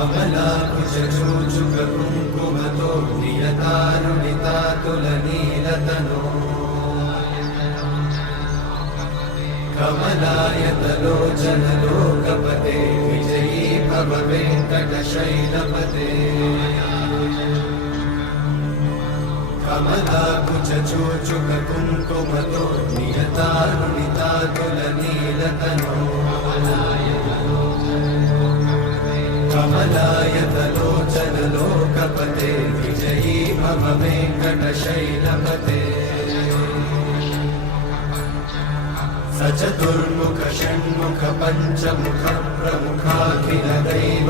कमलाकुचूचुक कुङ्कुमतो नियतारुणितातुलनीलतनो कमलायतलोचनलोकपते विजयी भव वेङ्कटशैलपते कमलाकुचूचुक कुङ्कुमतो नियतारुणितातुलनीलतनो कमलायतलोचनलोकपते विजयी भव वेङ्कटशैलपते स चतुर्मुख षण्मुख पञ्चमुख प्रमुखाखिल दैव